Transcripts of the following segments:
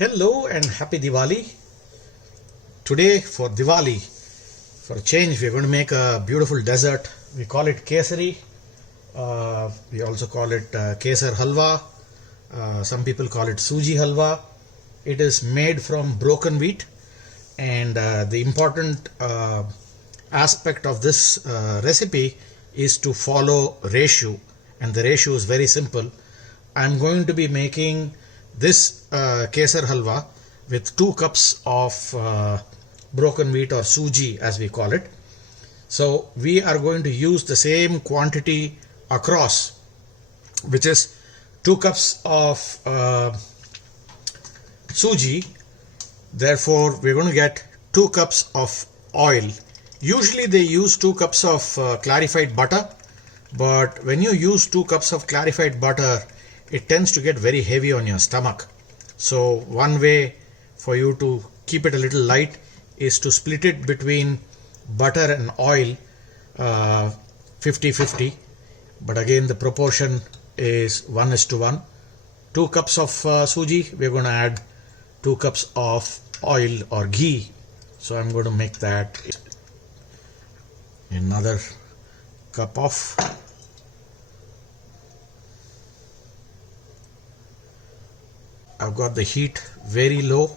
Hello and happy Diwali. Today for Diwali, for a change, we're going to make a beautiful dessert. We call it Kesari. We also call it Kesar Halwa. Some people call it Suji Halwa. It is made from broken wheat, and the important aspect of this recipe is to follow ratio, and the ratio is very simple. I'm going to be making this Kesar Halwa with 2 cups of broken wheat, or suji as we call it. So we are going to use the same quantity across, which is 2 cups of suji. Therefore we're going to get 2 cups of oil. Usually they use 2 cups of clarified butter, but when you use 2 cups of clarified butter, it tends to get very heavy on your stomach. So one way for you to keep it a little light is to split it between butter and oil 50-50. But again, the proportion is 1:1. 2 cups of suji, we're going to add 2 cups of oil or ghee. So I'm going to make that another cup of. I've got the heat very low.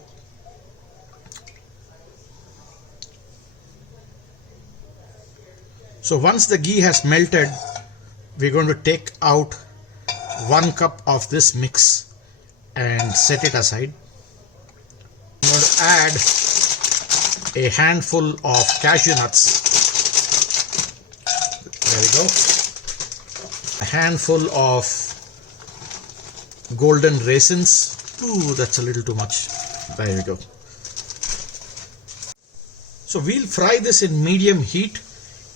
So once the ghee has melted, we're going to take out 1 cup of this mix and set it aside. I'm going to add a handful of cashew nuts. There we go. A handful of golden raisins. Ooh, that's a little too much. There we go. So we'll fry this in medium heat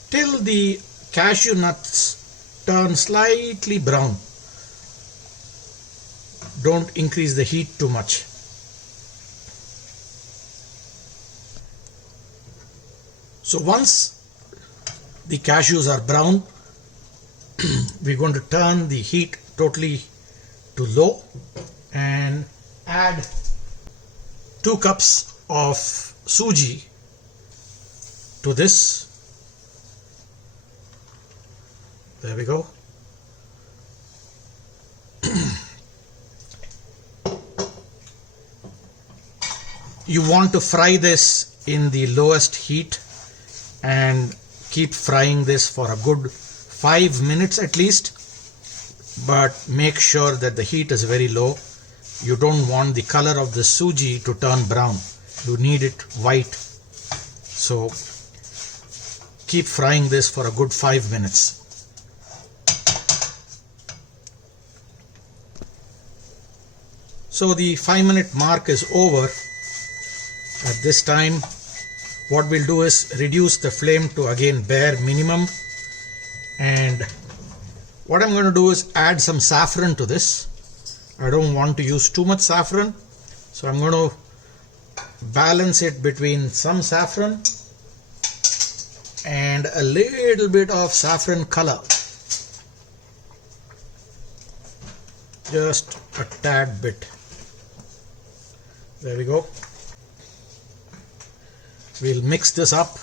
till the cashew nuts turn slightly brown. Don't increase the heat too much. So once the cashews are brown, we're going to turn the heat totally to low and add 2 cups of suji to this. There we go. You want to fry this in the lowest heat and keep frying this for a good 5 minutes at least, but make sure that the heat is very low. You don't want the color of the suji to turn brown. You need it white. So keep frying this for a good 5 minutes. So the 5-minute mark is over. At this time, what we'll do is reduce the flame to again bare minimum, and what I'm going to do is add some saffron to this. I don't want to use too much saffron, so I'm going to balance it between some saffron and a little bit of saffron color. Just a tad bit. There we go. We'll mix this up.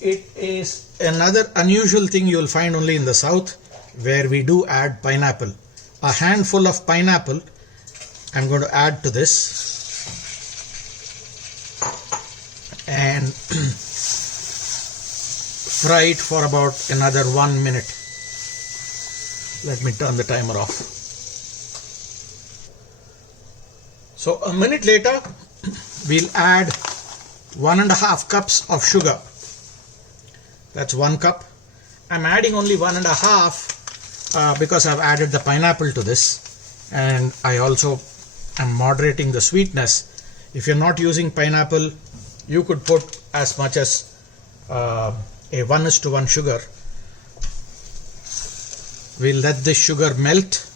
It is another unusual thing you'll find only in the south, where we do add pineapple. A handful of pineapple I'm going to add to this, and fry it for about another 1 minute. Let me turn the timer off. So a minute later, we'll add 1.5 cups of sugar. That's 1 cup. I'm adding only 1.5 because I've added the pineapple to this, and I also am moderating the sweetness. If you're not using pineapple, you could put as much as a 1:1 sugar. We'll let this sugar melt.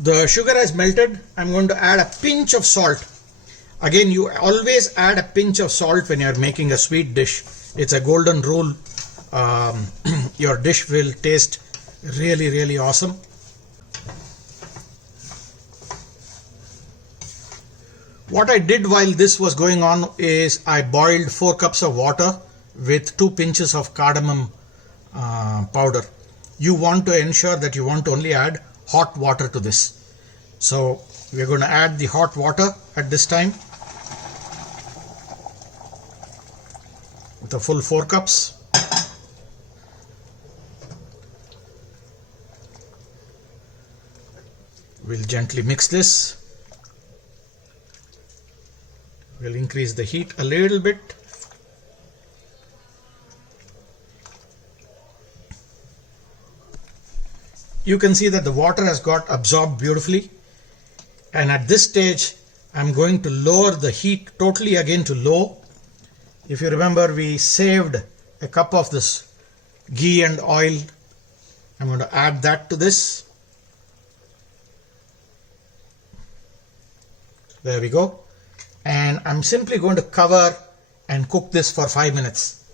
The sugar has melted. I'm going to add a pinch of salt. Again, you always add a pinch of salt when you're making a sweet dish. It's a golden rule. Your dish will taste really, really awesome. What I did while this was going on is I boiled 4 cups of water with 2 pinches of cardamom powder. You want to ensure that you want to only add hot water to this. So we're going to add the hot water at this time with a full 4 cups. We'll gently mix this. We'll increase the heat a little bit. You can see that the water has got absorbed beautifully, and at this stage I'm going to lower the heat totally again to low. If you remember, we saved a cup of this ghee and oil. I'm going to add that to this. There we go. And I'm simply going to cover and cook this for 5 minutes.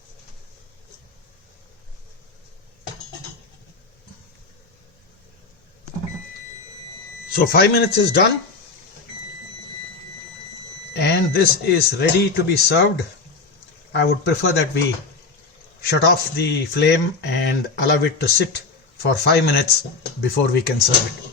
So 5 minutes is done, and this is ready to be served. I would prefer that we shut off the flame and allow it to sit for 5 minutes before we can serve it.